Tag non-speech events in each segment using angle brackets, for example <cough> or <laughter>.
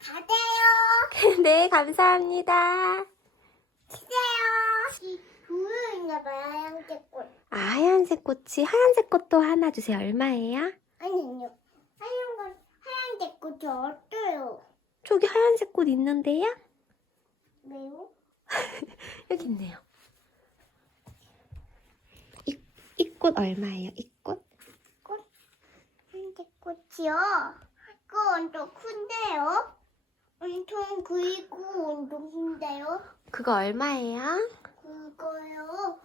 <laughs> 감사합니다. 주세요. 있나 봐요, 하얀색 꽃. 아, 하얀색 꽃이 하얀색 꽃도 하나 주세요. 얼마예요? 아니요. 하얀 건 하얀색 꽃이 어때요? 저기 하얀색 꽃 있는데요? 매우? <laughs> 여기 있네요. 이, 이 꽃 얼마예요? 이 꽃? 꽃? 하얀색 꽃이요? 그거 엄청 큰데요? 몸통 그리고 운동인데요. 그거 얼마예요? 그거요.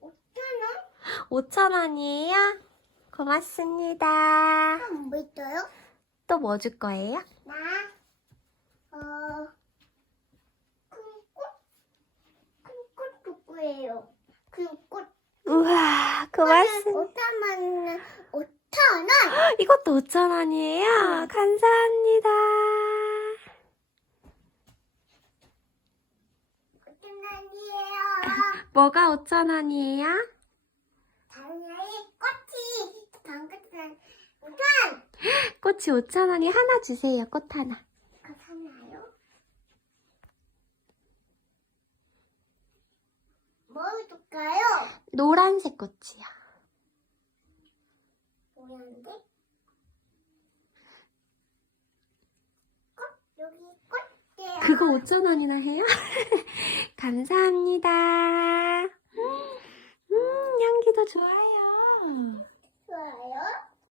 5천 원? 5천 원이에요? 고맙습니다. 뭐 있어요? 또 뭐 줄 거예요? 나, 어, 큰꽃? 큰 꽃도 거예요. 큰꽃. 우와, 고맙습니다. 5,000원은, 5,000원. <gasps> 이것도 5,000원이에요. 감사합니다. <laughs> 뭐가 5,000원이에요? 당연히 꽃이 방긋은 5,000원. <gasps> 꽃이 5,000원이 하나 주세요. 꽃 하나. 뭘 줄까요? 노란색 꽃이요. 뭐였는데? 꽃? 여기 꽃이에요. 그거 5,000원이나 해요? <laughs> 감사합니다. 음, 향기도 좋아요. 좋아요.